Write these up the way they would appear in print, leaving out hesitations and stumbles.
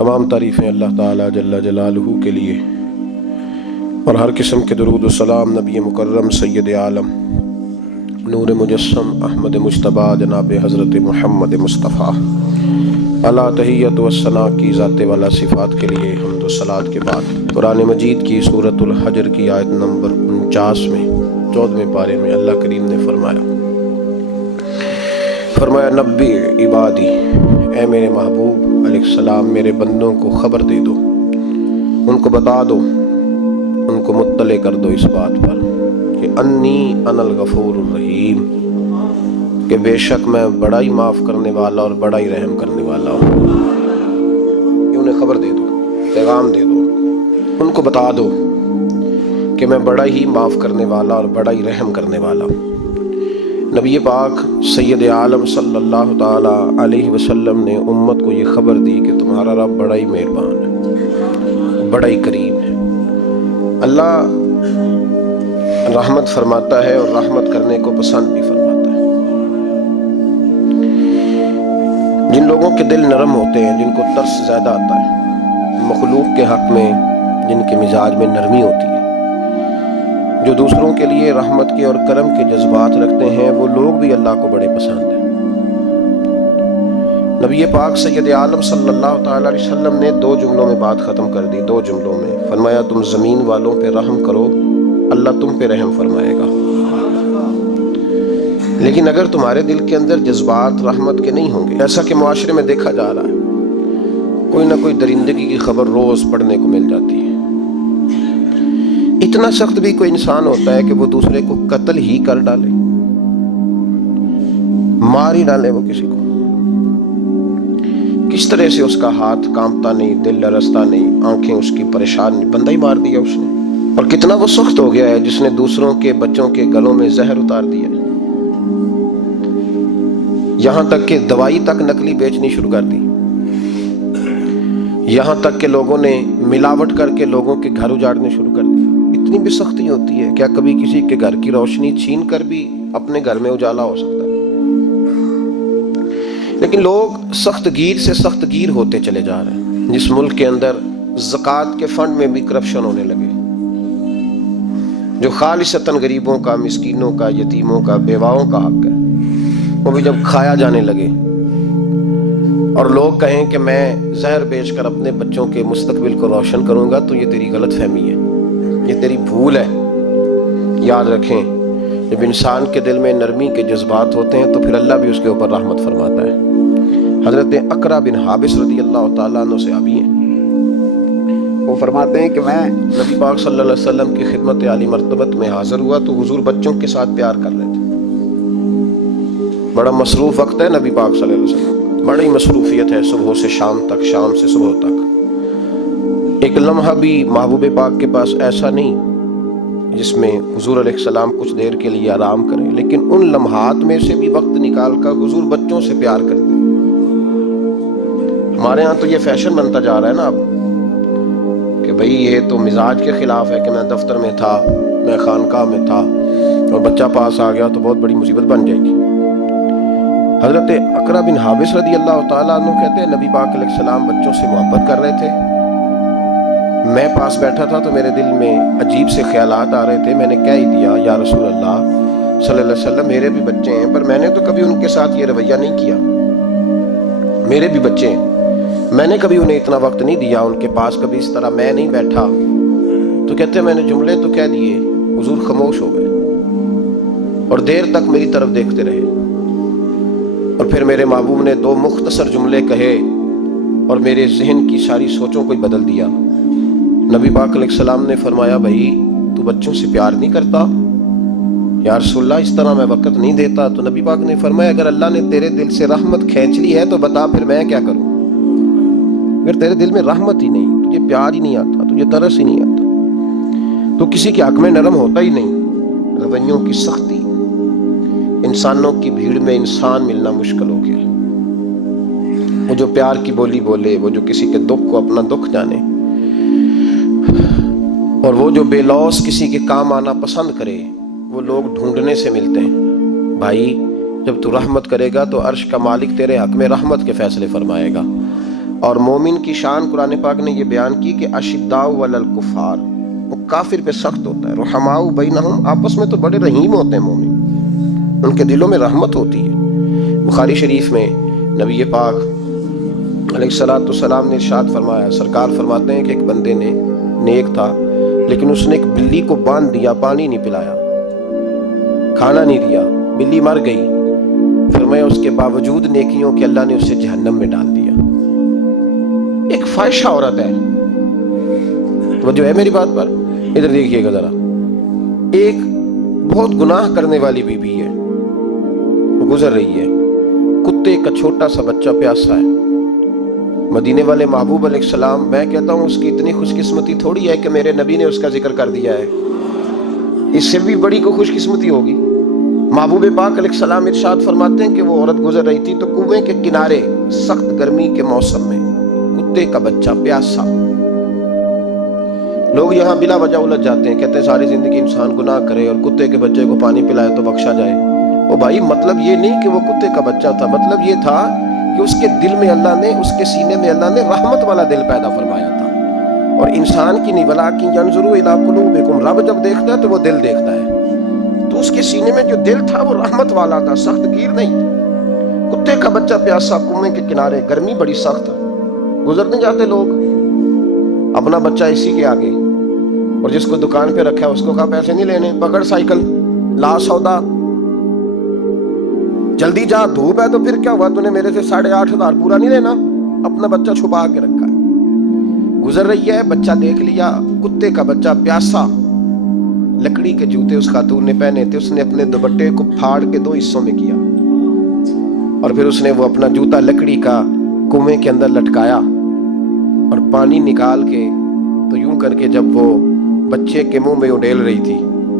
تمام تعریفیں اللہ تعالیٰ جل جلالہ کے لیے، اور ہر قسم کے درود و سلام نبی مکرم سید عالم نور مجسم احمد مجتبیٰ جناب حضرت محمد مصطفیٰ علی تحیت و ثنا کی ذات والا صفات کے لیے حمد و صلات کے بعد قرآن مجید کی سورۃ الحجر کی آیت نمبر 49 میں 14ویں پارے میں اللہ کریم نے فرمایا نبی عبادی، اے میرے محبوب علیہ السلام میرے بندوں کو خبر دے دو، ان کو بتا دو، ان کو مطلع کر دو اس بات پر کہ انی انا الغفور الرحیم، کہ بے شک میں بڑا ہی معاف کرنے والا اور بڑا ہی رحم کرنے والا ہوں۔ یہ انہیں خبر دے دو، پیغام دے دو، ان کو بتا دو کہ میں بڑا ہی معاف کرنے والا اور بڑا ہی رحم کرنے والا ہوں۔ نبی پاک سید عالم صلی اللہ تعالیٰ علیہ وسلم نے امت کو یہ خبر دی کہ تمہارا رب بڑا ہی مہربان ہے، بڑا ہی کریم ہے۔ اللہ رحمت فرماتا ہے اور رحمت کرنے کو پسند بھی فرماتا ہے۔ جن لوگوں کے دل نرم ہوتے ہیں، جن کو ترس زیادہ آتا ہے، مخلوق کے حق میں جن کے مزاج میں نرمی ہوتی ہے، جو دوسروں کے لیے رحمت کے اور کرم کے جذبات رکھتے ہیں، وہ لوگ بھی اللہ کو بڑے پسند ہیں۔ نبی پاک سید عالم صلی اللہ تعالیٰ علیہ وسلم نے 2 جملوں میں بات ختم کر دی، 2 جملوں میں فرمایا تم زمین والوں پہ رحم کرو، اللہ تم پہ رحم فرمائے گا۔ لیکن اگر تمہارے دل کے اندر جذبات رحمت کے نہیں ہوں گے، جیسا کہ معاشرے میں دیکھا جا رہا ہے، کوئی نہ کوئی درندگی کی خبر روز پڑھنے کو مل جاتی ہے۔ اتنا سخت بھی کوئی انسان ہوتا ہے کہ وہ دوسرے کو قتل ہی کر ڈالے، مار ہی ڈالے وہ کسی کو، کس طرح سے اس کا ہاتھ کانپتا نہیں، دل لرزتا نہیں، آنکھیں اس کی پریشان نہیں، بندہ ہی مار دیا اس نے۔ اور کتنا وہ سخت ہو گیا ہے جس نے دوسروں کے بچوں کے گلوں میں زہر اتار دیا، یہاں تک کہ دوائی تک نکلی بیچنی شروع کر دی، یہاں تک کہ لوگوں نے ملاوٹ کر کے لوگوں کے گھر اجاڑنے شروع کر دی۔ اتنی بھی سختی ہوتی ہے، کیا کبھی کسی کے گھر کی روشنی چھین کر بھی اپنے گھر میں اجالا ہو سکتا ہے؟ لیکن لوگ سخت گیر سے سخت گیر ہوتے چلے جا رہے ہیں۔ جس ملک کے اندر زکوٰۃ کے فنڈ میں بھی کرپشن ہونے لگے، جو خالصتاً غریبوں کا، مسکینوں کا، یتیموں کا، بیواؤں کا حق ہے، وہ بھی جب کھایا جانے لگے اور لوگ کہیں کہ میں زہر بیچ کر اپنے بچوں کے مستقبل کو روشن کروں گا، تو یہ تیری غلط فہمی ہے، یہ تیری بھول ہے۔ یاد رکھیں، جب انسان کے دل میں نرمی کے جذبات ہوتے ہیں تو پھر اللہ بھی اس کے اوپر رحمت فرماتا ہے۔ حضرت اقرا بن حابس رضی اللہ تعالیٰ عنہ سے آبی ہیں، وہ فرماتے ہیں کہ میں نبی پاک صلی اللہ علیہ وسلم کی خدمت عالی مرتبت میں حاضر ہوا تو حضور بچوں کے ساتھ پیار کر رہے تھے۔ بڑا مصروف وقت ہے نبی پاک صلی اللہ علیہ وسلم، بڑی مصروفیت ہے، صبح سے شام تک، شام سے صبح تک۔ ایک لمحہ بھی محبوب پاک کے پاس ایسا نہیں جس میں حضور علیہ السلام کچھ دیر کے لیے آرام کریں، لیکن ان لمحات میں سے بھی وقت نکال کر حضور بچوں سے پیار کرتے ہیں۔ ہمارے ہاں تو یہ فیشن بنتا جا رہا ہے نا اب، کہ بھئی یہ تو مزاج کے خلاف ہے کہ میں دفتر میں تھا، میں خانقاہ میں تھا اور بچہ پاس آ گیا تو بہت بڑی مصیبت بن جائے گی۔ حضرت اقرا بن حابس رضی اللہ تعالیٰ عنہ کہتے ہیں نبی پاک علیہ السلام بچوں سے محبت کر رہے تھے، میں پاس بیٹھا تھا تو میرے دل میں عجیب سے خیالات آ رہے تھے۔ میں نے کہہ ہی دیا یا رسول اللہ صلی اللہ علیہ وسلم میرے بھی بچے ہیں، پر میں نے تو کبھی ان کے ساتھ یہ رویہ نہیں کیا، میرے بھی بچے ہیں، میں نے کبھی انہیں اتنا وقت نہیں دیا، ان کے پاس کبھی اس طرح میں نہیں بیٹھا۔ تو کہتے ہیں میں نے جملے تو کہہ دیے، حضور خاموش ہو گئے اور دیر تک میری طرف دیکھتے رہے، اور پھر میرے محبوب نے 2 مختصر جملے کہے اور میرے ذہن کی ساری سوچوں کو بدل دیا۔ نبی پاک علیہ السلام نے فرمایا بھائی تو بچوں سے پیار نہیں کرتا؟ یا رسول اللہ اس طرح میں وقت نہیں دیتا۔ تو نبی پاک نے فرمایا اگر اللہ نے تیرے دل سے رحمت کھینچ لی ہے تو بتا پھر میں کیا کروں؟ اگر تیرے دل میں رحمت ہی نہیں، تجھے پیار ہی نہیں آتا، تجھے ترس ہی نہیں آتا، تو کسی کے حق میں نرم ہوتا ہی نہیں۔ رویوں کی سختی، انسانوں کی بھیڑ میں انسان ملنا مشکل ہو گیا۔ وہ جو پیار کی بولی بولے، وہ جو کسی کے دکھ کو اپنا دکھ جانے، اور وہ جو بے لوث کسی کے کام آنا پسند کرے، وہ لوگ ڈھونڈنے سے ملتے ہیں۔ بھائی جب تو رحمت کرے گا تو عرش کا مالک تیرے حق میں رحمت کے فیصلے فرمائے گا، اور مومن کی شان قرآن پاک نے یہ بیان کی کہ اشداء علی الکفار، وہ کافر پہ سخت ہوتا ہے، رحماء بینہم، آپس میں تو بڑے رحیم ہوتے ہیں مومن، ان کے دلوں میں رحمت ہوتی ہے۔ بخاری شریف میں نبی پاک علیہ الصلوۃ والسلام نے ارشاد فرمایا، سرکار فرماتے ہیں کہ ایک بندے نے نیک تھا لیکن اس نے ایک بلی کو باندھ دیا، پانی نہیں پلایا، کھانا نہیں دیا، بلی مر گئی، فرمایا اس کے باوجود نیکیوں کے اللہ نے اسے جہنم میں ڈال دیا۔ ایک فاحشہ عورت ہے، وہ جو ہے میری بات پر ادھر دیکھیے گا ذرا، ایک بہت گناہ کرنے والی بیوی ہے، وہ گزر رہی ہے، کتے کا چھوٹا سا بچہ پیاسا ہے، مدینے والے محبوب علیہ السلام، میں کہتا ہوں اس کی اتنی خوش قسمتی تھوڑی ہے کہ میرے نبی نے اس کا ذکر کر دیا ہے، اس سے بھی بڑی کوئی خوش قسمتی ہوگی۔ محبوب پاک علیہ السلام ارشاد فرماتے ہیں کہ وہ عورت گزر رہی تھی تو کنویں کے کنارے سخت گرمی کے موسم میں کتے کا بچہ پیاسا، لوگ یہاں بلا وجہ الجھ جاتے ہیں، کہتے ہیں ساری زندگی انسان گناہ کرے اور کتے کے بچے کو پانی پلائے تو بخشا جائے۔ او بھائی، مطلب یہ نہیں کہ وہ کتے کا بچہ تھا، مطلب یہ تھا کہ اس کے دل میں اللہ نے، اس کے سینے میں اللہ نے رحمت والا دل پیدا فرمایا تھا۔ اور انسان کی نہیں، وَلَٰكِن يَنظُرُ إِلَىٰ قُلُوبِكُمْ، رب جب دیکھتا ہے تو وہ دل دیکھتا ہے، تو اس کے سینے میں جو دل تھا وہ رحمت والا تھا، سخت گیر نہیں تھا۔ کتے کا بچہ پیاسا کنویں کے کنارے، گرمی بڑی سخت ہے، گزرنے جاتے لوگ، اپنا بچہ اسی کے آگے، اور جس کو دکان پہ رکھا ہے اس کو کہا پیسے نہیں لینے، پکڑ سائیکل، لا سودا، جلدی جا، دھوپ ہے تو پھر کیا ہوا، تو نے میرے سے 8,500 پورا نہیں لینا، اپنا بچہ چھپا کے رکھا ہے۔ گزر رہی ہے، بچہ دیکھ لیا، کتے کا بچہ پیاسا، لکڑی کے جوتے اس خاتون نے پہنے تھے، اس نے اپنے دوپٹے کو پھاڑ کے 2 حصوں میں کیا، اور پھر اس نے وہ اپنا جوتا لکڑی کا کنویں کے اندر لٹکایا، اور پانی نکال کے تو یوں کر کے جب وہ بچے کے منہ میں اڈیل رہی تھی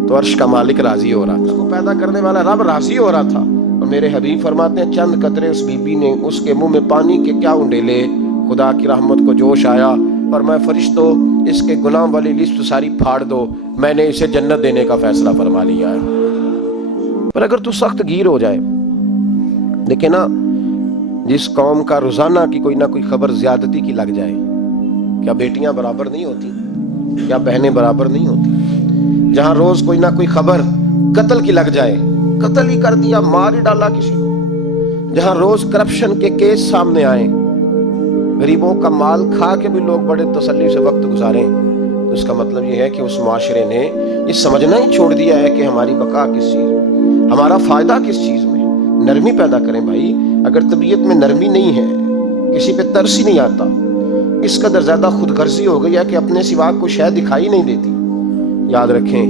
تو عرش کا مالک راضی ہو رہا تھا، اس کو پیدا کرنے والا رب راضی ہو رہا تھا۔ اور میرے حبیب فرماتے ہیں چند قطرے اس بی بی نے اس کے منہ میں پانی کے کیا اڈیلے، خدا کی رحمت کو جوش آیا، اور میں فرشتوں اس کے گناہ والی لسٹ ساری پھاڑ دو، میں نے اسے جنت دینے کا فیصلہ فرما لیا ہے۔ پر اگر تو سخت گیر ہو جائے، دیکھیں نا، جس قوم کا روزانہ کی کوئی نہ کوئی خبر زیادتی کی لگ جائے، کیا بیٹیاں برابر نہیں ہوتی؟ کیا بہنیں برابر نہیں ہوتی؟ جہاں روز کوئی نہ کوئی خبر قتل کی لگ جائے، قتل ہی کر دیا، مار ہی ڈالا کسی کو، جہاں روز کرپشن کے کیس سامنے آئیں، غریبوں کا مال کھا کے بھی لوگ بڑے تسلی سے وقت گزاریں، تو اس کا مطلب یہ ہے کہ اس معاشرے نے یہ سمجھنا ہی چھوڑ دیا ہے کہ ہماری بقا کس چیز میں، ہمارا فائدہ کس چیز میں۔ نرمی پیدا کریں بھائی، اگر طبیعت میں نرمی نہیں ہے، کسی پہ ترس ہی نہیں آتا، اس قدر زیادہ خود غرضی ہو گئی ہے کہ اپنے سوا کوئی شے دکھائی نہیں دیتی۔ یاد رکھیں،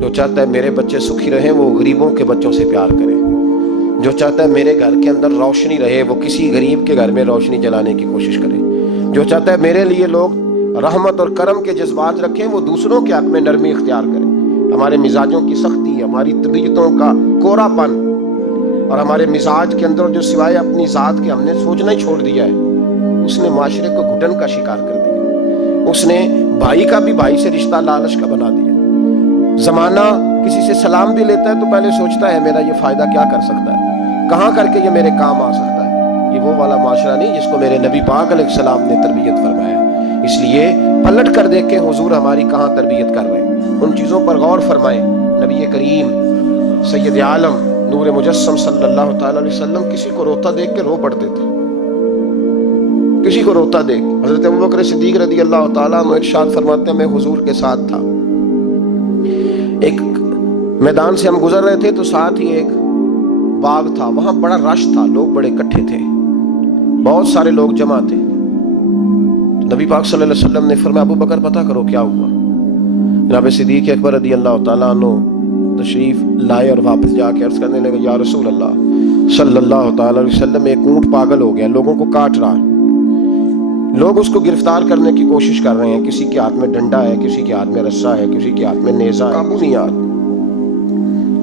جو چاہتا ہے میرے بچے سکھی رہیں وہ غریبوں کے بچوں سے پیار کرے، جو چاہتا ہے میرے گھر کے اندر روشنی رہے وہ کسی غریب کے گھر میں روشنی جلانے کی کوشش کرے، جو چاہتا ہے میرے لیے لوگ رحمت اور کرم کے جذبات رکھیں وہ دوسروں کے حق میں نرمی اختیار کرے۔ ہمارے مزاجوں کی سختی، ہماری طبیعتوں کا کوڑا پن، اور ہمارے مزاج کے اندر جو سوائے اپنی ذات کے ہم نے سوچنا ہی چھوڑ دیا ہے، اس نے معاشرے کو گھٹن کا شکار کر دیا، اس نے بھائی کا بھی بھائی سے رشتہ لالچ کا بنا دیا۔ زمانہ کسی سے سلام بھی لیتا ہے تو پہلے سوچتا ہے میرا یہ فائدہ کیا کر سکتا ہے، کہاں کر کے یہ میرے کام آ سکتا ہے۔ یہ وہ والا معاشرہ نہیں جس کو میرے نبی پاک علیہ السلام نے تربیت فرمایا۔ اس لیے پلٹ کر دیکھیں حضور ہماری کہاں تربیت کر رہے ہیں، ان چیزوں پر غور فرمائیں۔ نبی کریم سید عالم نور مجسم صلی اللہ تعالی علیہ وسلم کسی کو روتا دیکھ کے رو پڑتے تھے، کسی کو روتا دیکھ۔ حضرت ابوبکر صدیق رضی اللہ تعالیٰ عنہ ارشاد فرماتے ہیں میں حضور کے ساتھ تھا، ایک میدان سے ہم گزر رہے تھے تو ساتھ ہی ایک باغ تھا، وہاں بڑا رش تھا، لوگ بڑے اکٹھے تھے، بہت سارے لوگ جمع تھے۔ نبی پاک صلی اللہ علیہ وسلم نے فرمایا ابو بکر پتہ کرو کیا ہوا۔ جناب صدیق اکبر رضی اللہ تعالیٰ عنہ تشریف لائے اور واپس جا کے عرض کرنے لگے یا رسول اللہ صلی اللہ تعالی علیہ وسلم، ایک اونٹ پاگل ہو گیا، لوگوں کو کاٹ رہا ہے، لوگ اس کو گرفتار کرنے کی کوشش کر رہے ہیں، کسی کے ہاتھ میں ڈنڈا ہے، کسی کے ہاتھ میں رسا ہے، کسی کے ہاتھ میں نیزہ ہے، قابو نہیں آتا۔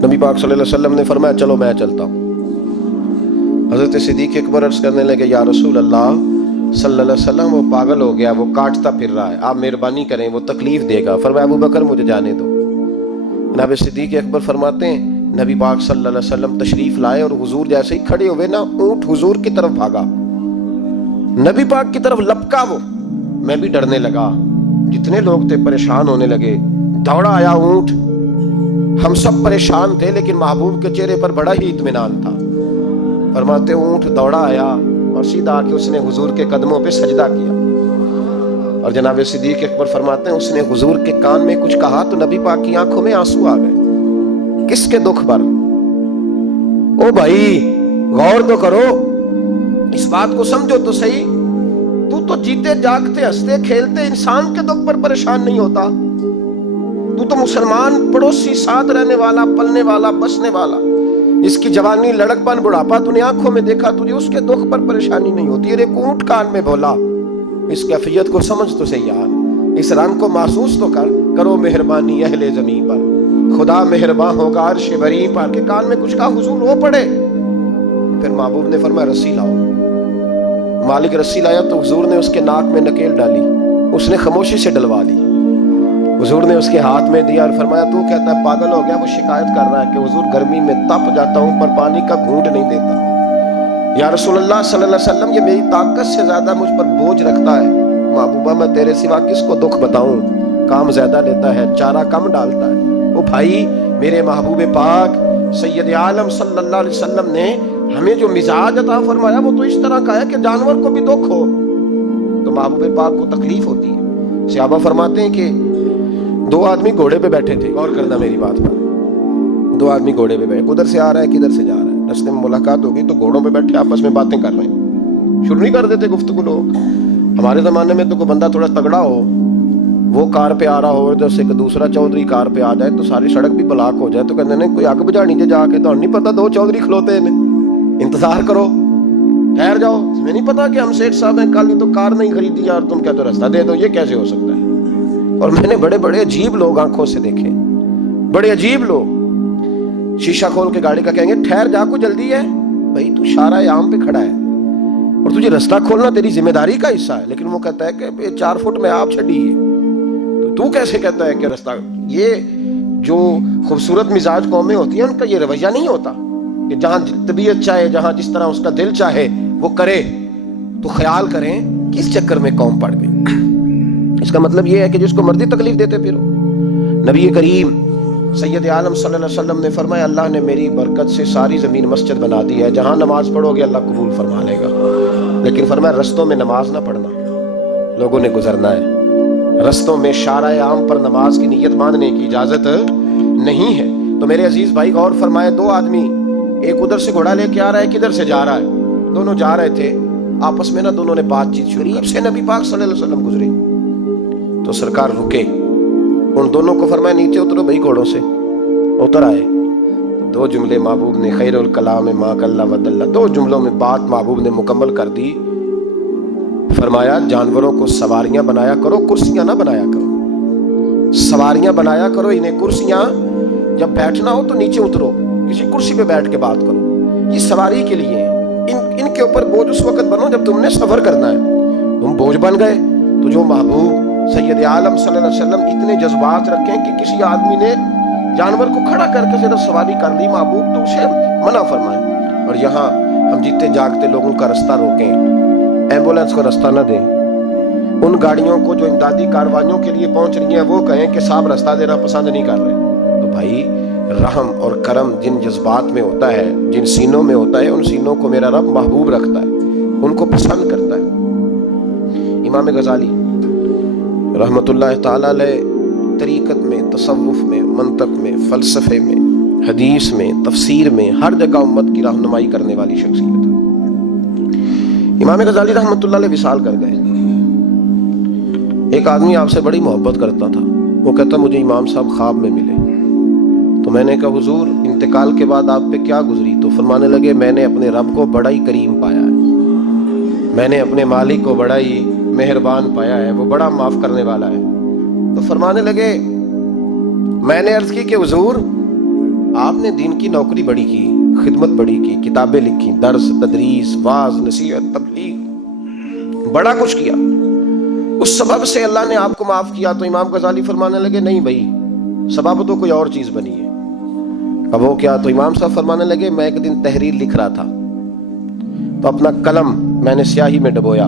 نبی پاک صلی اللہ علیہ وسلم نے فرمایا چلو میں چلتا ہوں۔ حضرت صدیق اکبر عرض کرنے لگے یا رسول اللہ صلی اللہ علیہ وسلم وہ پاگل ہو گیا، وہ کاٹتا پھر رہا ہے، آپ مہربانی کریں، وہ تکلیف دے گا۔ فرمایا ابو بکر مجھے جانے دو۔ جناب صدیق اکبر فرماتے ہیں نبی پاک صلی اللہ علیہ وسلم تشریف لائے اور حضور جیسے ہی کھڑے ہوئے نا، اونٹ حضور کی طرف بھاگا، نبی پاک کی طرف لپکا وہ، میں بھی ڈرنے لگا، جتنے لوگ تھے پریشان ہونے لگے، دوڑا آیا اونٹ، ہم سب پریشان تھے لیکن محبوب کے چہرے پر بڑا ہی اطمینان تھا۔ فرماتے اونٹ دوڑا آیا اور سیدھا آ کے اس نے حضور کے قدموں پہ سجدہ کیا، اور جناب صدیق اکبر فرماتے ہیں اس نے حضور کے کان میں کچھ کہا تو نبی پاک کی آنکھوں میں آنسو آ گئے۔ کس کے دکھ پر؟ او بھائی غور تو کرو، اس بات کو سمجھو تو صحیح، تو جیتے جاگتے ہنستے کھیلتے انسان کے دکھ پر پریشان نہیں ہوتا، تو مسلمان پڑوسی ساتھ رہنے والا، پلنے والا، بسنے والا، جس کی جوانی لڑک پن بڑھاپا تو نے آنکھوں میں دیکھا، تجھے اس کے دکھ پر پریشانی نہیں ہوتی۔ ایک اونٹ کان میں بولا، اس کیفیت کو سمجھ تو صحیح یار، اس رنگ کو محسوس تو کرو مہربانی اہل زمین پر، خدا مہربان ہوگا عرش بری پر، کہ کان میں کچھ کہا، حضور رو پڑے۔ پھر محبوب نے فرمایا رسی لاؤ۔ مالک رسی لایا تو حضور نے اس کے ناک میں نکیل ڈالی، اس نے خاموشی سے ڈلوا لی، حضور نے اس کے ہاتھ میں دیا اور فرمایا تو کہتا ہے پاگل ہو گیا؟ وہ شکایت کر رہا ہے کہ حضور گرمی میں تپ جاتا ہوں پر پانی کا گھونٹ نہیں دیتا، یا رسول اللہ صلی اللہ علیہ وسلم یہ میری طاقت سے زیادہ مجھ پر بوجھ رکھتا ہے، محبوبہ میں تیرے سوا کس کو دکھ بتاؤں، کام زیادہ لیتا ہے چارہ کم ڈالتا ہے۔ وہ بھائی میرے محبوب پاک سید عالم صلی اللہ علیہ وسلم نے ہمیں جو مزاج عطا فرمایا وہ تو اس طرح کا ہے کہ جانور کو بھی دکھ ہو تو محبوب پاک کو تکلیف ہوتی ہے۔ صحابہ فرماتے ہیں کہ دو آدمی گھوڑے پہ بیٹھے تھے، غور کرنا میری بات پر، دو آدمی گھوڑے پہ بیٹھے، ادھر سے آ رہا ہے کدھر سے جا رہا ہے، راستے میں ملاقات ہوگی تو گھوڑوں پہ بیٹھے آپس میں باتیں کر رہے ہیں، شروع نہیں کر دیتے گفتگو لوگ۔ ہمارے زمانے میں تو کوئی بندہ تھوڑا تگڑا ہو، وہ کار پہ آ رہا ہو، ادھر سے دوسرا چودھری کار پہ آ جائے تو ساری سڑک بھی بلاک ہو جائے تو کہتے ہیں کوئی اگ بجھانی جا کے، تو نہیں پتا دو چودھری کھلوتے ہیں، انتظار کرو، ٹھہر جاؤ، میں نہیں پتا کہ ہم سیٹ صاحب ہیں، کل ہی تو کار نہیں خریدی یار، تم کہتے رستہ دے دو، یہ کیسے ہو سکتا ہے؟ اور میں نے بڑے بڑے عجیب لوگ آنکھوں سے دیکھے، بڑے عجیب لوگ شیشہ کھول کے گاڑی کا کہیں گے ٹھہر جا کو جلدی ہے، بھائی تو شارع عام پہ کھڑا ہے اور تجھے رستہ کھولنا تیری ذمہ داری کا حصہ ہے، لیکن وہ کہتا ہے کہ 4 فٹ میں آپ چھڑی ہے تو کیسے کہتا ہے کہ رستہ؟ یہ جو خوبصورت مزاج قومیں ہوتی ہیں ان کا یہ رویہ نہیں ہوتا کہ جہاں طبیعت چاہے، جہاں جس طرح اس کا دل چاہے وہ کرے۔ تو خیال کریں کس چکر میں قوم پڑ گئی۔ اس کا مطلب یہ ہے کہ جس کو مرضی تکلیف دیتے پھرو۔ نبی کریم سید عالم صلی اللہ علیہ وسلم نے فرمایا اللہ نے میری برکت سے ساری زمین مسجد بنا دی ہے، جہاں نماز پڑھو گے اللہ قبول فرما لے گا، لیکن فرمایا رستوں میں نماز نہ پڑھنا، لوگوں نے گزرنا ہے، رستوں میں شارع عام پر نماز کی نیت باندھنے کی اجازت نہیں ہے۔ تو میرے عزیز بھائی غور فرمائے، دو آدمی، ایک ادھر سے گھوڑا لے کے آ رہا ہے، کدھر سے جا رہا ہے، دونوں جا رہے تھے، آپس میں دونوں نے بات چیت شروع سے نبی پاک صلی اللہ علیہ وسلم گزرے تو سرکار رکے، ان دونوں کو فرمایا نیچے اترو بھائی گھوڑوں سے، اتر آئے، دو جملے محبوب نے خیر الکلام ما قل ودل، دو جملوں میں بات محبوب نے مکمل کر دی۔ فرمایا جانوروں کو سواریاں بنایا کرو، کرسیاں نہ بنایا کرو، سواریاں بنایا کرو انہیں، کرسیاں جب بیٹھنا ہو تو نیچے اترو، کسی کرسی پہ بیٹھ کے بات کرو، یہ سواری کے لیے ان کے اوپر بوجھ اس وقت بنو جب تم نے سفر کرنا ہے، تم بوجھ بن گئے تو جو محبوب سید عالم صلی اللہ علیہ وسلم اتنے جذبات رکھیں کہ کسی آدمی نے جانور کو کھڑا کر کے صرف سواری کر لی محبوب تو اسے منع فرمائیں، اور یہاں ہم جیتے جاگتے لوگوں کا رستہ روکیں، ایمبولینس کو رستہ نہ دیں، ان گاڑیوں کو جو امدادی کاروائیوں کے لیے پہنچ رہی ہیں وہ کہیں کہ صاحب رستہ دینا پسند نہیں کر رہے۔ تو بھائی رحم اور کرم جن جذبات میں ہوتا ہے، جن سینوں میں ہوتا ہے، ان سینوں کو میرا رب محبوب رکھتا ہے، ان کو پسند کرتا ہے۔ امام غزالی رحمت اللہ تعالی علیہ طریقت میں، تصوف میں، منطق میں، فلسفے میں، حدیث میں، تفسیر میں ہر جگہ امت کی رہنمائی کرنے والی شخصیت۔ امام غزالی رحمت اللہ علیہ وصال کر گئے، ایک آدمی آپ سے بڑی محبت کرتا تھا، وہ کہتا مجھے امام صاحب خواب میں ملے، تو میں نے کہا حضور انتقال کے بعد آپ پہ کیا گزری؟ تو فرمانے لگے میں نے اپنے رب کو بڑا ہی کریم پایا ہے، میں نے اپنے مالک کو بڑا ہی مہربان پایا ہے، وہ بڑا معاف کرنے والا ہے۔ تو فرمانے لگے میں نے عرض کی کہ حضور آپ نے دین کی نوکری بڑی کی، خدمت بڑی کی، کتابیں لکھی، درس تدریس واعظ نصیحت تبلیغ، بڑا کچھ کیا، اس سبب سے اللہ نے آپ کو معاف کیا۔ تو امام غزالی فرمانے لگے نہیں بھائی، سبب تو کوئی اور چیز بنی ہے۔ اب وہ کیا؟ تو امام صاحب فرمانے لگے میں ایک دن تحریر لکھ رہا تھا تو اپنا قلم میں نے سیاہی میں ڈبویا،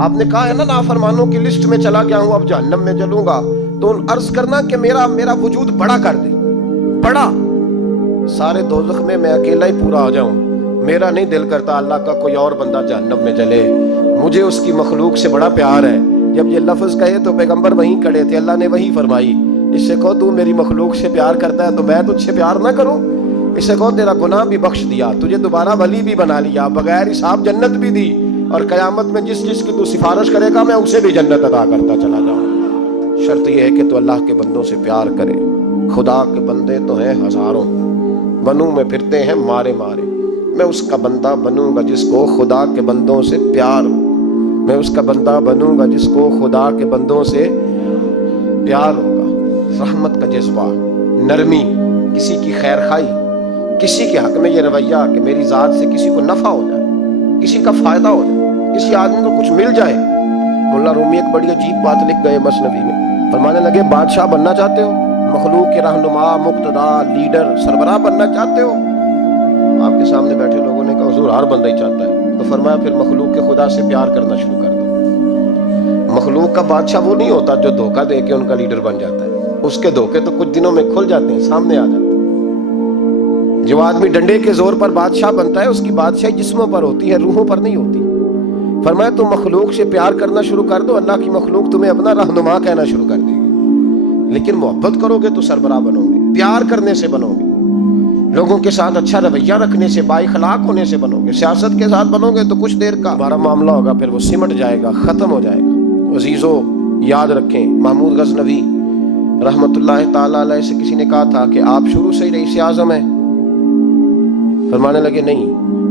آپ نے کہا ہے نا نافرمانوں کی لسٹ میں چلا گیا ہوں، اب جہنم میں جلوں گا، تو عرض کرنا کہ میرا وجود بڑا کر دے، بڑا، سارے دوزخ میں میں اکیلا ہی پورا ہو جاؤں، میرا نہیں دل کرتا اللہ کا کوئی اور بندہ جہنم میں جلے، مجھے اس کی مخلوق سے بڑا پیار ہے۔ جب یہ لفظ کہے تو پیغمبر وہیں کھڑے تھے، اللہ نے وہی فرمائی، اس سے کہو تو میری مخلوق سے پیار کرتا ہے تو میں تجھ سے پیار نہ کروں؟ اس سے کہو تیرا گناہ بھی بخش دیا، تجھے دوبارہ ولی بھی بنا لیا، بغیر حساب جنت بھی دی، اور قیامت میں جس کی تو سفارش کرے گا میں اسے بھی جنت عطا کرتا چلا جاؤں۔ شرط یہ ہے کہ تو اللہ کے بندوں سے پیار کرے۔ خدا کے بندے تو ہیں ہزاروں، بنوں میں پھرتے ہیں مارے مارے، میں اس کا بندہ بنوں گا جس کو خدا کے بندوں سے پیار ہو، میں اس کا بندہ بنوں گا جس کو خدا کے بندوں سے پیار ہوگا۔ رحمت کا جذبہ، نرمی، کسی کی خیر خواہی، کسی کے حق میں یہ رویہ کہ میری ذات سے کسی کو نفع ہو جائے، کسی کا فائدہ ہو جائے، کسی آدمی کو کچھ مل جائے۔ مولانا رومی ایک بڑی عجیب بات لکھ گئے مثنوی میں، فرمانے لگے بادشاہ بننا چاہتے ہو، مخلوق کے رہنما، مقتدا، لیڈر، سربراہ بننا چاہتے ہو؟ آپ کے سامنے بیٹھے لوگوں نے کہا حضور ہر بندہ ہی چاہتا ہے، تو فرمایا پھر مخلوق کے خدا سے پیار کرنا شروع کر دو۔ مخلوق کا بادشاہ وہ نہیں ہوتا جو دھوکہ دے کے ان کا لیڈر بن جاتا ہے، اس کے دھوکے تو کچھ دنوں میں کھل جاتے ہیں، سامنے آ جاتے ہیں۔ جو آدمی ڈنڈے کے زور پر بادشاہ بنتا ہے اس کی بادشاہی جسموں پر ہوتی ہے، روحوں پر نہیں ہوتی۔ فرمایا تم مخلوق سے پیار کرنا شروع کر دو، اللہ کی مخلوق تمہیں اپنا رہنما کہنا شروع کر دے گی۔ لیکن محبت کرو گے تو سربراہ بنو گے، پیار کرنے سے بنو گے، لوگوں کے ساتھ اچھا رویہ رکھنے سے، بااخلاق ہونے سے بنو گے، سیاست کے ساتھ بنو گے تو کچھ دیر کا ہمارا معاملہ ہوگا، پھر وہ سمٹ جائے گا، ختم ہو جائے گا۔ عزیزو یاد رکھیں، محمود غزنوی رحمت اللہ تعالی علیہ سے کسی نے کہا تھا کہ آپ شروع سے ہی رئیس اعظم ہیں؟ فرمانے لگے نہیں،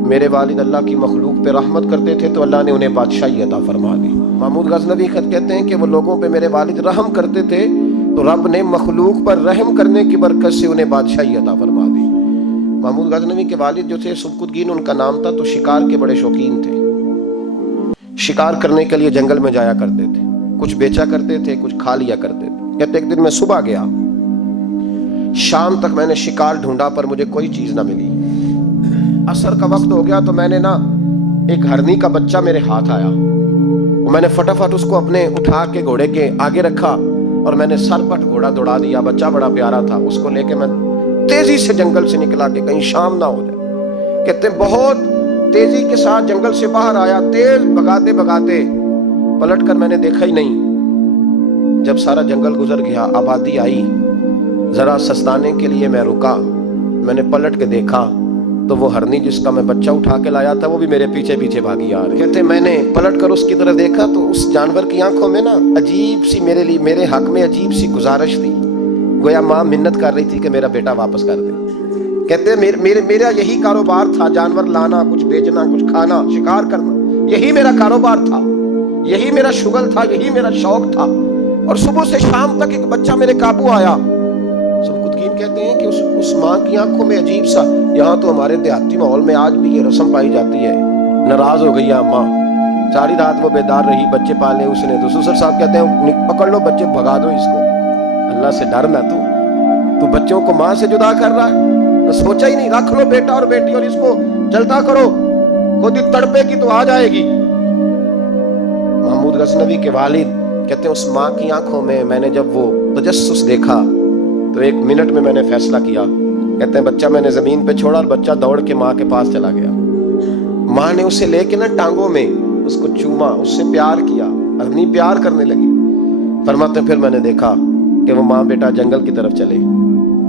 میرے والد اللہ کی مخلوق پہ رحمت کرتے تھے تو اللہ نے انہیں بادشاہی عطا فرما دی۔ محمود غزنوی خود کہتے ہیں کہ وہ لوگوں پہ میرے والد رحم کرتے تھے تو رب نے مخلوق پر رحم کرنے کی برکت سے انہیں بادشاہی عطا فرما دی۔ محمود غزنوی کے والد جو تھے سبکتگین ان کا نام تھا، تو شکار کے بڑے شوقین تھے، شکار کرنے کے لیے جنگل میں جایا کرتے تھے، کچھ بیچا کرتے تھے، کچھ کھا لیا کرتے تھے۔ کہتے ایک دن میں صبح گیا، شام تک میں نے شکار ڈھونڈا پر مجھے کوئی چیز نہ ملی، عصر کا وقت ہو گیا تو میں نے ایک ہرنی کا بچہ میرے ہاتھ آیا، میں نے فٹافٹ اس کو اپنے اٹھا کے گھوڑے کے آگے رکھا اور میں نے سر پٹ گھوڑا دوڑا دیا، بچہ بڑا پیارا تھا، اس کو لے کے میں تیزی سے جنگل سے نکلا کہ کہیں شام نہ ہو جائے۔ کہتے بہت تیزی کے ساتھ جنگل سے باہر آیا، تیز بھگاتے بھگاتے پلٹ کر میں نے دیکھا ہی نہیں۔ جب سارا جنگل گزر گیا، آبادی آئی، ذرا سستانے کے لیے میں رکا، میں نے پلٹ کے دیکھا تو وہ ہرنی جس کا میں بچہ اٹھا کے لایا تھا وہ بھی میرے پیچھے پیچھے بھاگی آ رہی۔ کہتے میں نے پلٹ کر اس کی طرف دیکھا تو اس جانور کی آنکھوں میں عجیب سی میرے حق میں عجیب سی گزارش تھی، گویا ماں منت کر رہی تھی کہ میرا بیٹا واپس کر دے۔ کہتے میرا یہی کاروبار تھا، جانور لانا، کچھ بیچنا، کچھ کھانا، شکار کرنا، یہی میرا کاروبار تھا، یہی میرا شغل تھا، یہی میرا شوق تھا، اور صبح سے شام تک ایک بچہ میرے قابو آیا۔ سبکتگین کہتے ہیں کہ اس ماں کی آنکھوں میں عجیب سا، یہاں تو ہمارے دیہاتی ماحول میں آج بھی یہ رسم پائی جاتی ہے، ناراض ہو گئی ماں، ساری رات وہ بیدار رہی، بچے پالے اس نے، تو سسر صاحب کہتے ہیں پکڑ لو بچے، بھگا دو اس کو، اللہ سے ڈرنا، تو بچوں کو ماں سے جدا کر رہا ہے، تو سوچا ہی نہیں، رکھ لو بیٹا اور بیٹی اور اس کو چلتا کرو، خود ہی تڑپے گی تو آ جائے گی۔ محمود غزنوی کے والد کہتے ہیں اس ماں کی آنکھوں میں نے جب وہ تجسس دیکھا تو ایک منٹ میں نے فیصلہ کیا۔ کہتے ہیں بچہ میں نے زمین پہ چھوڑا اور بچہ دوڑ کے ماں کے پاس چلا گیا، ماں نے اسے لے کے ٹانگوں میں اس کو چوما، اس سے پیار کیا، ہرنی پیار کرنے لگی۔ فرماتے پھر میں نے دیکھا کہ وہ ماں بیٹا جنگل کی طرف چلے،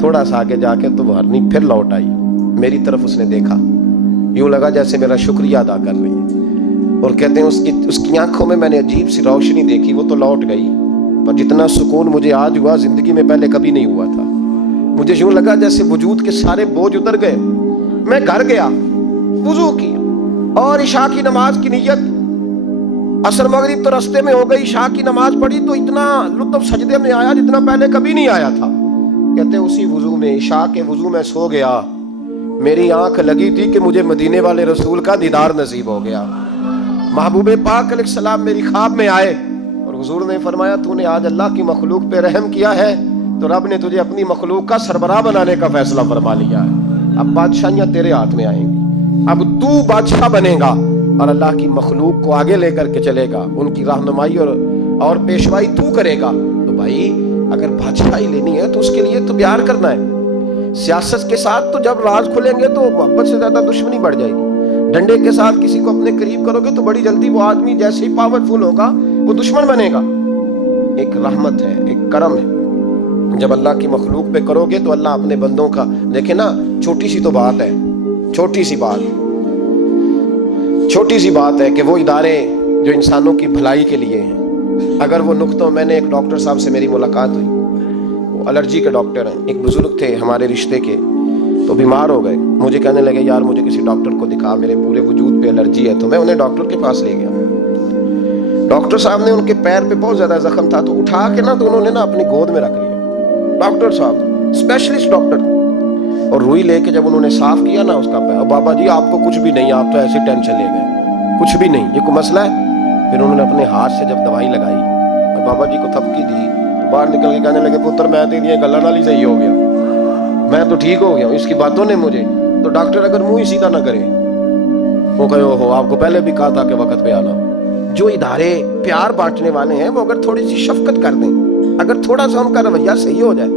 تھوڑا سا آگے جا کے تو وہ ہرنی پھر لوٹ آئی، میری طرف اس نے دیکھا، یوں لگا جیسے میرا شکریہ ادا کر رہی ہے، اور کہتے ہیں اس کی آنکھوں میں نے عجیب سی روشنی دیکھی، وہ تو لوٹ گئی، پر جتنا سکون مجھے آج ہوا زندگی میں پہلے کبھی نہیں ہوا تھا۔ مجھے یوں لگا جیسے وجود کے سارے بوجھ اتر گئے۔ میں گھر گیا، وضو کیا اور عشاء کی نماز کی نیت، عصر مغرب تو رستے میں ہو گئی، عشاء کی نماز پڑھی تو اتنا لطف سجدے میں آیا جتنا پہلے کبھی نہیں آیا تھا۔ کہتے ہیں اسی وضو میں، عشاء کے وضو میں سو گیا، میری آنکھ لگی تھی کہ مجھے مدینے والے رسول کا دیدار نصیب ہو گیا۔ محبوب پاک علیہ السلام میری خواب میں آئے اور حضور نے فرمایا تو نے آج اللہ کی مخلوق پہ رحم کیا ہے تو رب نے تجھے اپنی مخلوق کا سربراہ بنانے کا فیصلہ فرما لیا ہے، اب بادشاہیاں تیرے ہاتھ میں آئیں گی، اب تو بادشاہ بنے گا، اور اللہ کی مخلوق کو آگے لے کر کے چلے گا، ان کی رہنمائی اور پیشوائی تو کرے گا، تو بھائی اگر بادشاہی لینی ہے تو اس کے لیے تو پیار کرنا ہے۔ سیاست کے ساتھ تو جب راز کھلیں گے تو محبت سے زیادہ دشمنی بڑھ جائے گی۔ ڈنڈے کے ساتھ کسی کو اپنے قریب کرو گے تو بڑی جلدی وہ آدمی جیسے ہی پاورفل ہوگا وہ دشمن بنے گا۔ ایک رحمت ہے، ایک کرم ہے، جب اللہ کی مخلوق پہ کرو گے تو اللہ اپنے بندوں کا، دیکھیں نا چھوٹی سی تو بات ہے، چھوٹی سی بات ہے کہ وہ ادارے جو انسانوں کی بھلائی کے لیے ہیں، اگر وہ نقطوں، میں نے ایک ڈاکٹر صاحب سے میری ملاقات ہوئی، وہ الرجی کے ڈاکٹر ہیں، ایک بزرگ تھے ہمارے رشتے کے، تو بیمار ہو گئے، مجھے کہنے لگے یار مجھے کسی ڈاکٹر کو دکھا، میرے پورے وجود پہ الرجی ہے، تو میں انہیں ڈاکٹر کے پاس لے گیا۔ ڈاکٹر صاحب نے ان کے پیر پہ بہت زیادہ زخم تھا، تو اٹھا کے نا تو انہوں نے نا اپنی گود میں رکھ لیا، ڈاکٹر صاحب اسپیشلسٹ ڈاکٹر، اور روئی لے کے جب انہوں نے صاف کیا نا اس کا پیر، بابا جی آپ کو کچھ بھی نہیں، آپ تو ایسی ٹینشن لے گئے، کچھ بھی نہیں، یہ کوئی مسئلہ ہے؟ پھر انہوں نے اپنے ہاتھ سے جب دوائی لگائی اور بابا جی کو تھپکی دی تو باہر نکل کے کہنے لگے پتر میں تو یہ گلا نال ہی صحیح ہو گیا، میں تو ٹھیک ہو گیا ہوں، اس کی باتوں نے مجھے، تو ڈاکٹر اگر منہ ہی سیدھا نہ کرے، وہ کہے ہو آپ کو پہلے بھی کہا تھا کہ وقت پہ آنا۔ جو ادارے پیار بانٹنے والے ہیں وہ اگر تھوڑی سی شفقت کر دیں، اگر تھوڑا سا ان کا رویہ صحیح ہو جائے،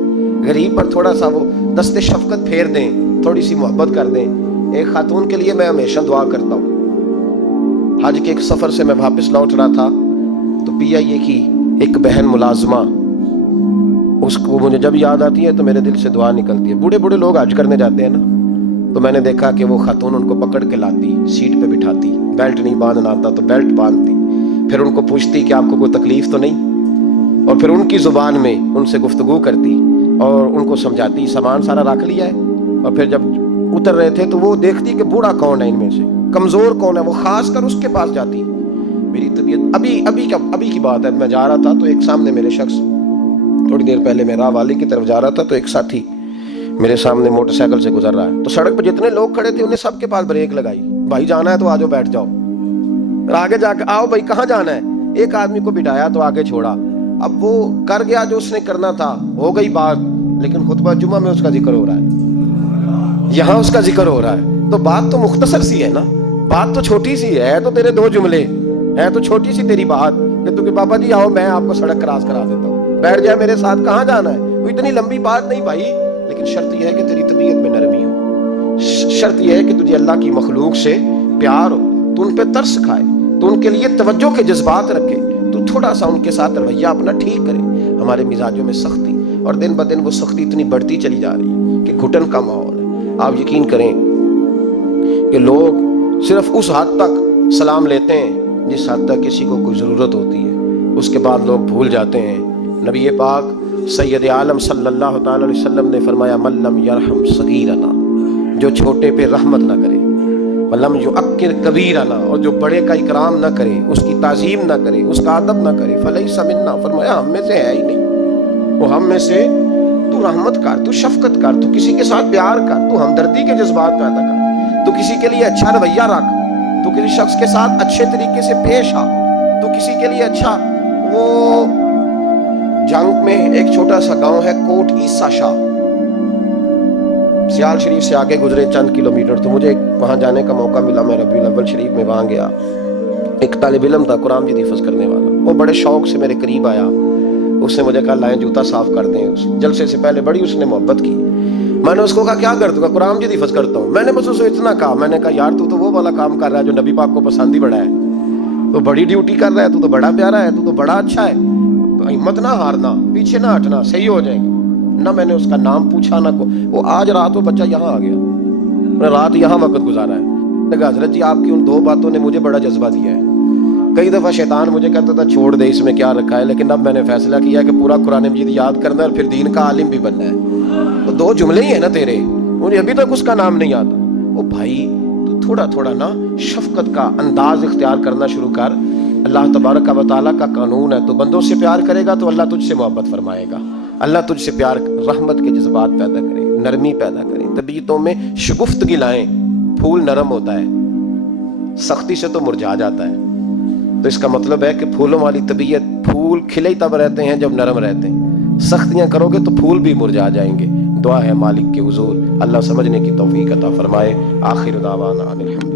غریب پر تھوڑا سا وہ دست شفقت پھیر دیں، تھوڑی سی محبت کر دیں۔ ایک خاتون کے لیے میں ہمیشہ دعا کرتا ہوں، حج کے ایک سفر سے میں واپس لوٹ رہا تھا تو پی آئی اے کی ایک بہن ملازمہ، اس کو مجھے جب یاد آتی ہے تو میرے دل سے دعا نکلتی ہے۔ بوڑھے بوڑھے لوگ حج کرنے جاتے ہیں نا، تو میں نے دیکھا کہ وہ خاتون ان کو پکڑ کے لاتی، سیٹ پہ بٹھاتی، بیلٹ نہیں باندھنا آتا تو بیلٹ باندھتی، پھر ان کو پوچھتی کہ آپ کو کوئی تکلیف تو نہیں، اور پھر ان کی زبان میں ان سے گفتگو کرتی اور ان کو سمجھاتی، سامان سارا رکھ لیا ہے، اور پھر جب اتر رہے تھے تو وہ دیکھتی کہ بوڑھا کون ہے ان میں سے، کمزور کون ہے، وہ خاص کر اس کے پاس جاتی۔ میری طبیعت ابھی کی بات ہے، میں جا رہا تھا تو ایک سامنے میرے شخص، تھوڑی دیر پہلے میں راہ والی کی طرف جا رہا تھا تو ایک ساتھی میرے سامنے موٹر سائیکل سے گزر رہا ہے، تو سڑک پہ جتنے لوگ کھڑے تھے انہیں سب کے پاس بریک لگائی، بھائی جانا ہے تو آجو بیٹھ جاؤ، آگے جا کے آؤ بھائی کہاں جانا ہے، ایک آدمی کو بٹھایا تو آگے چھوڑا۔ اب وہ کر گیا جو اس نے کرنا تھا، ہو گئی بات، لیکن خطبہ جمعہ میں اس کا ذکر ہو رہا ہے، یہاں اس کا ذکر ہو رہا ہے، تو بات تو مختصر سی ہے نا، بات تو چھوٹی سی ہے، تو تیرے دو جملے ہے، تو چھوٹی سی تیری بات کہ تو کہ بابا جی آؤ میں آپ کو سڑک کراس کرا دیتا ہوں، بیٹھ جائے میرے ساتھ، کہاں جانا ہے، وہ اتنی لمبی بات نہیں بھائی، لیکن شرط یہ ہے کہ تیری طبیعت میں نرمی ہو، شرط یہ ہے کہ تجھے اللہ کی مخلوق سے پیار ہو، تو ان پہ ترس کھائے، تو ان کے لیے توجہ کے جذبات رکھے، تو تھوڑا سا ان کے ساتھ رویہ اپنا ٹھیک کرے۔ ہمارے مزاجوں میں سختی، اور دن بدن وہ سختی اتنی بڑھتی چلی جا رہی ہے کہ گھٹن کا ماحول ہے۔ آپ یقین کریں کہ لوگ صرف اس حد تک سلام لیتے ہیں جس حد تک کسی کو کوئی ضرورت ہوتی ہے، اس کے بعد لوگ بھول جاتے ہیں۔ نبی پاک سید عالم صلی اللہ تعالی علیہ وسلم نے فرمایا من لم یرحم صغیرنا، جو چھوٹے پہ رحمت نہ کرے، ولم یؤکر کبیرنا، اور جو بڑے کا اکرام نہ کرے، اس کی تعظیم نہ کرے، اس کا ادب نہ کرے، فلیس منا، فرمایا ہم میں سے ہے ہی نہیں، وہ ہم میں سے، تو رحمت کر، تو شفقت کر، تو کسی کے ساتھ پیار کر، تو ہمدردی کے جذبات پیدا کر، تو کسی کے لیے اچھا رویہ رکھ، تو کسی شخص کے ساتھ اچھے طریقے سے پیش آ، تو کسی کے لیے اچھا۔ وہ جنگ میں ایک چھوٹا سا گاؤں ہے کوٹ عیسیٰ شاہ، سیال شریف سے آگے گزرے چند کلومیٹر، تو مجھے وہاں جانے کا موقع ملا، میں ربیع الاول شریف میں وہاں گیا۔ ایک طالب علم تھا قرآن مجید حفظ کرنے والا، وہ بڑے شوق سے میرے قریب آیا، اس نے مجھے کہا لائیں جوتا صاف کر دیں، جلسے سے پہلے بڑی اس نے محبت کی۔ میں نے اس کو کہا کیا کرتا ہوں؟ قرآن مجید حفظ کرتا ہوں۔ میں نے بس اسے اتنا کہا، میں نے کہا یار تو وہ والا کام کر رہا ہے جو نبی پاک کو پسند ہی بڑا ہے، تو بڑی ڈیوٹی کر رہا ہے، تو بڑا پیارا ہے، تو بڑا اچھا ہے، تو ہمت نہ ہارنا، پیچھے نہ ہٹنا، صحیح ہو جائے گا۔ نہ میں نے اس کا نام پوچھا نہ کو، وہ آج رات وہ بچہ یہاں آ گیا، میں رات یہاں وقت گزارا ہے۔ میں کہا حضرت جی آپ کی ان دو باتوں نے مجھے بڑا جذبہ دیا ہے۔ کئی دفعہ شیطان مجھے کہتا تھا چھوڑ دے اس میں کیا رکھا ہے، لیکن اب میں نے فیصلہ کیا کہ پورا قرآن مجید یاد کرنا ہے اور پھر دین کا عالم بھی بننا ہے۔ تو دو جملے ہی ہیں نا تیرے، مجھے ابھی تک اس کا نام نہیں آتا۔ او بھائی تو تھوڑا تھوڑا نا شفقت کا انداز اختیار کرنا شروع کر۔ اللہ تبارک و تعالیٰ کا قانون ہے، تو بندوں سے پیار کرے گا تو اللہ تجھ سے محبت فرمائے گا، اللہ تجھ سے پیار، رحمت کے جذبات پیدا کرے، نرمی پیدا کرے، طبیعتوں میں شگفتگی لائیں۔ پھول نرم ہوتا ہے، سختی سے تو مرجھا جاتا ہے، تو اس کا مطلب ہے کہ پھولوں والی طبیعت، پھول کھلے ہی تب رہتے ہیں جب نرم رہتے ہیں، سختیاں کرو گے تو پھول بھی مرجھا جائیں گے۔ دعا ہے مالک کے حضور اللہ سمجھنے کی توفیق عطا فرمائے۔ آخر دعوانا الحمد